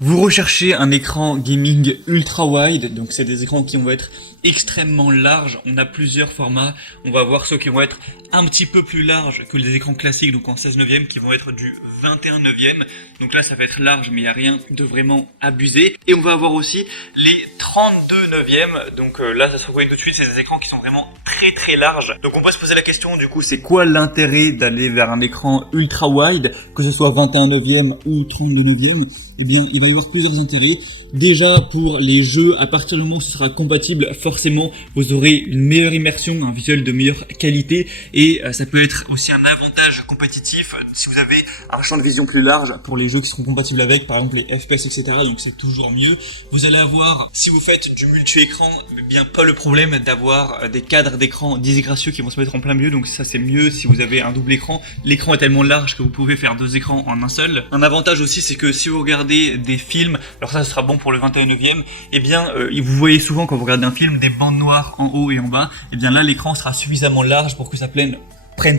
Vous recherchez un écran gaming ultra wide, donc c'est des écrans qui vont être extrêmement larges. On a plusieurs formats. On va voir ceux qui vont être un petit peu plus larges que les écrans classiques, donc en 16 neuvième, qui vont être du 21 neuvième. Donc là, ça va être large, mais il n'y a rien de vraiment abusé. Et on va avoir aussi les 32 neuvième. Donc là, ça se voit tout de suite, c'est des écrans qui sont vraiment très larges. Donc on peut se poser la question, du coup, c'est quoi l'intérêt d'aller vers un écran ultra wide, que ce soit 21 neuvième ou 32 neuvième? Eh bien, il va y avoir plusieurs intérêts. Déjà, pour les jeux, à partir du moment où ce sera compatible, forcément, vous aurez une meilleure immersion, un visuel de meilleure qualité, et ça peut être aussi un avantage compétitif si vous avez un champ de vision plus large pour les jeux qui seront compatibles avec, par exemple les FPS, etc. Donc c'est toujours mieux. Vous allez avoir, si vous faites du multi-écran, eh bien pas le problème d'avoir des cadres d'écran disgracieux qui vont se mettre en plein milieu. Donc ça c'est mieux si vous avez un double écran. L'écran est tellement large que vous pouvez faire deux écrans en un seul. Un avantage aussi, c'est que si vous regardez des films, alors ça sera bon pour le 21 neuvième, eh bien vous voyez souvent quand vous regardez un film des bandes noires en haut et en bas. Eh bien là l'écran sera suffisamment large pour que ça prenne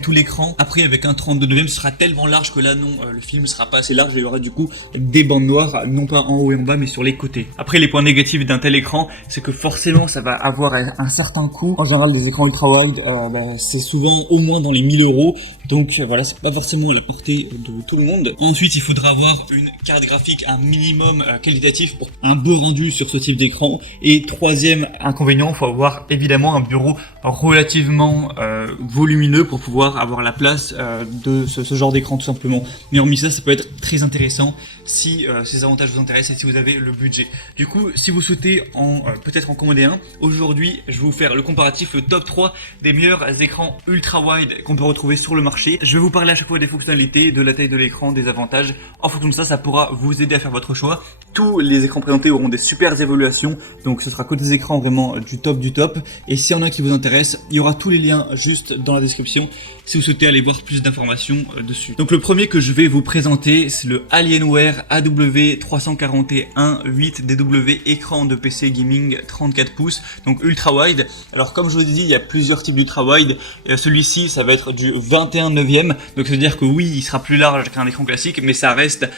tout l'écran. Après, avec un 32 neuvième, ce sera tellement large que là, non, le film sera pas assez large et il y aura du coup des bandes noires, non pas en haut et en bas, mais sur les côtés. Après, les points négatifs d'un tel écran, c'est que forcément, ça va avoir un certain coût. En général, des écrans ultra wide, c'est souvent au moins dans les 1000 euros. Donc voilà, c'est pas forcément à la portée de tout le monde. Ensuite, il faudra avoir une carte graphique, un minimum qualitatif pour un beau rendu sur ce type d'écran. Et troisième inconvénient, il faut avoir évidemment un bureau relativement volumineux pour pouvoir avoir la place de ce genre d'écran tout simplement. Mais hormis ça, ça peut être très intéressant si ces avantages vous intéressent et si vous avez le budget. Du coup, si vous souhaitez peut-être en commander un, aujourd'hui je vais vous faire le comparatif, le top 3 des meilleurs écrans ultra wide qu'on peut retrouver sur le marché. Je vais vous parler à chaque fois des fonctionnalités, de la taille de l'écran, des avantages. En fonction de ça, ça pourra vous aider à faire votre choix. Tous les écrans présentés auront des super évaluations, donc ce sera que des écrans vraiment du top du top. Et s'il y en a qui vous intéressent, il y aura tous les liens juste dans la description si vous souhaitez aller voir plus d'informations dessus. Donc le premier que je vais vous présenter, c'est le Alienware AW341-8DW écran de PC gaming 34 pouces, donc ultra wide. Alors comme je vous ai dit, il y a plusieurs types d'ultra wide. Celui-ci, ça va être du 21 neuvième, donc ça veut dire que oui, il sera plus large qu'un écran classique, mais ça reste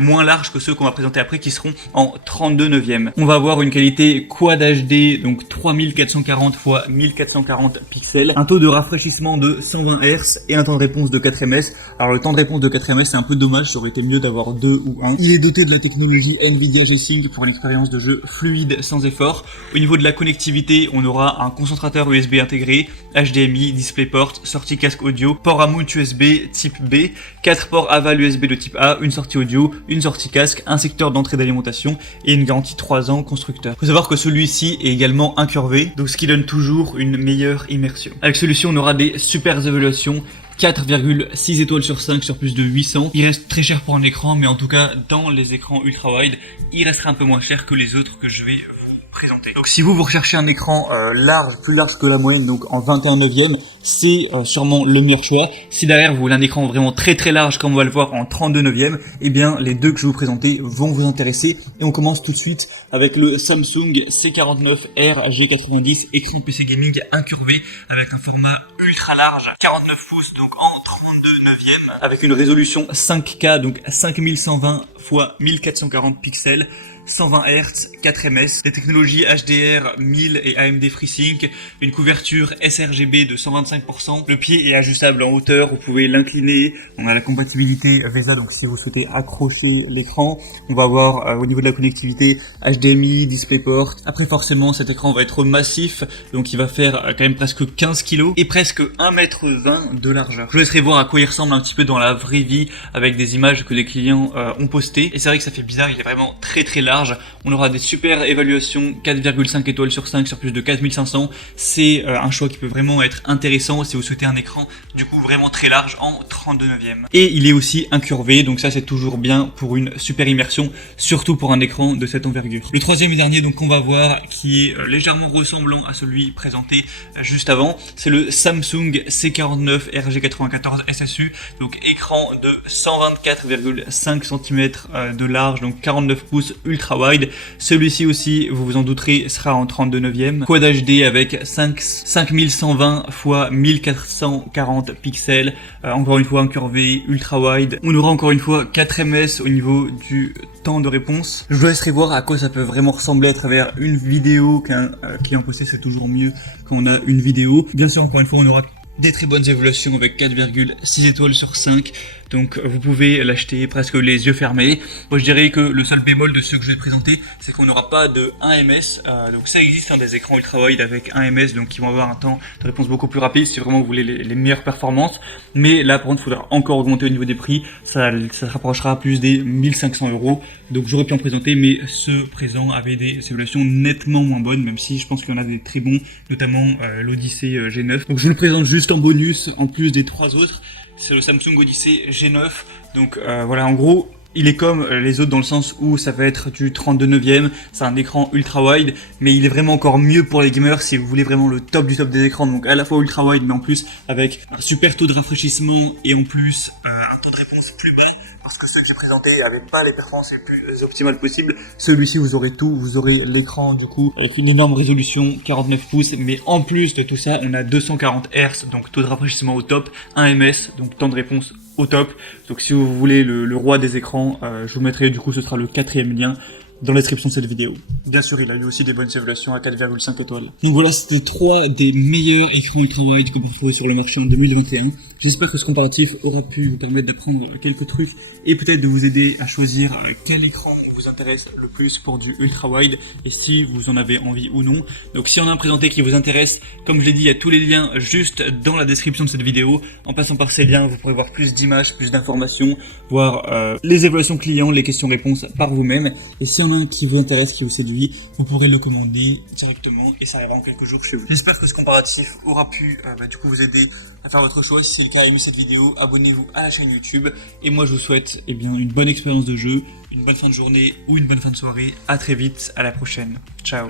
moins large que ceux qu'on va présenter après qui seront en 32 neuvième. On va avoir une qualité Quad HD, donc 3440 x 1440 pixels, un taux de rafraîchissement de 120 Hz et un temps de réponse de 4 ms. Alors le temps de réponse de 4 ms, c'est un peu dommage, ça aurait été mieux d'avoir 2 ou 1. Il est doté de la technologie Nvidia G-Sync pour une expérience de jeu fluide sans effort. Au niveau de la connectivité, on aura un concentrateur USB intégré, HDMI, DisplayPort, sortie casque audio, port à mount USB type B, 4 ports aval USB de type A, une sortie audio, une sortie casque, un secteur d'entrée d'alimentation et une garantie 3 ans constructeur. Il faut savoir que celui-ci est également incurvé, donc ce qui donne toujours une meilleure immersion. Avec celui-ci, on aura des super évaluations, 4,6 étoiles sur 5 sur plus de 800. Il reste très cher pour un écran, mais en tout cas, dans les écrans ultra wide, il restera un peu moins cher que les autres que je vais vous présenter. Donc si vous recherchez un écran large, plus large que la moyenne, donc en 21 neuvième, c'est sûrement le meilleur choix. Si derrière vous voulez un écran vraiment très large comme on va le voir en 32 neuvième, eh bien les deux que je vais vous présenter vont vous intéresser. Et on commence tout de suite avec le Samsung C49R G90 écran PC gaming incurvé avec un format ultra large, 49 pouces donc en 32 neuvième, avec une résolution 5K donc 5120 x 1440 pixels, 120 Hz, 4 ms, des technologies HDR 1000 et AMD FreeSync, une couverture sRGB de 125%, le pied est ajustable en hauteur, vous pouvez l'incliner, on a la compatibilité VESA, donc si vous souhaitez accrocher l'écran, on va avoir au niveau de la connectivité HDMI, DisplayPort. Après forcément cet écran va être massif, donc il va faire quand même presque 15 kg et presque 1,20 m de largeur. Je vous laisserai voir à quoi il ressemble un petit peu dans la vraie vie avec des images que les clients ont postées, et c'est vrai que ça fait bizarre, il est vraiment très large. On aura des super évaluations, 4,5 étoiles sur 5 sur plus de 4500. C'est un choix qui peut vraiment être intéressant si vous souhaitez un écran du coup vraiment très large en 32 neuvième. Et il est aussi incurvé, donc ça c'est toujours bien pour une super immersion, surtout pour un écran de cette envergure. Le troisième et dernier donc qu'on va voir, qui est légèrement ressemblant à celui présenté juste avant, c'est le Samsung C49 RG94 SSU, donc écran de 124,5 cm de large, donc 49 pouces ultra wide. Celui-ci aussi, vous vous en douterez, sera en 32 neuvième. Quad HD avec 5120 x aura 1440 pixels, encore une fois incurvé, ultra wide. On aura encore une fois 4 ms au niveau du temps de réponse. Je vous laisserai voir à quoi ça peut vraiment ressembler à travers une vidéo qu'un client posté, c'est toujours mieux quand on a une vidéo. Bien sûr, encore une fois, on aura des très bonnes évaluations avec 4,6 étoiles sur 5. Donc vous pouvez l'acheter presque les yeux fermés. Moi je dirais que le seul bémol de ceux que je vais présenter, c'est qu'on n'aura pas de 1 ms. Donc ça existe, des écrans ultra wide avec 1 ms, donc qui vont avoir un temps de réponse beaucoup plus rapide si vraiment vous voulez les meilleures performances. Mais là par contre il faudra encore augmenter au niveau des prix. Ça se rapprochera plus des 1500 €. Donc j'aurais pu en présenter, mais ceux présents avaient des évaluations nettement moins bonnes, même si je pense qu'il y en a des très bons, notamment l'Odyssey G9. Donc je vous le présente juste en bonus, en plus des 3 autres. C'est le Samsung Odyssey G9. Donc voilà, en gros, il est comme les autres dans le sens où ça va être du 32/9, c'est un écran ultra wide, mais il est vraiment encore mieux pour les gamers si vous voulez vraiment le top du top des écrans. Donc à la fois ultra wide, mais en plus avec un super taux de rafraîchissement et en plus un taux de réponse plus bas. Parce que ceux qui présentaient n'avaient pas les performances les plus optimales possibles. Celui-ci, vous aurez tout. Vous aurez l'écran du coup avec une énorme résolution 49 pouces. Mais en plus de tout ça, on a 240 Hz, donc taux de rafraîchissement au top, 1 ms, donc temps de réponse au top. Donc si vous voulez le roi des écrans, je vous mettrai du coup, ce sera le 4e lien dans la description de cette vidéo. Bien sûr, il a eu aussi des bonnes évaluations à 4,5 étoiles. Donc voilà, c'était 3 des meilleurs écrans ultra wide qu'on peut trouver sur le marché en 2021. J'espère que ce comparatif aura pu vous permettre d'apprendre quelques trucs et peut-être de vous aider à choisir quel écran vous intéresse le plus pour du ultra wide et si vous en avez envie ou non. Donc si on a un présenté qui vous intéresse, comme je l'ai dit, il y a tous les liens juste dans la description de cette vidéo. En passant par ces liens, vous pourrez voir plus d'images, plus d'informations, voir les évaluations clients, les questions-réponses par vous-même. Et si on a un qui vous intéresse, qui vous séduit, vous pourrez le commander directement et ça arrivera en quelques jours chez vous. J'espère que ce comparatif aura pu du coup vous aider à faire votre choix. Si c'est le cas, aimez cette vidéo, abonnez-vous à la chaîne YouTube et moi je vous souhaite une bonne expérience de jeu, une bonne fin de journée ou une bonne fin de soirée. À très vite, à la prochaine. Ciao.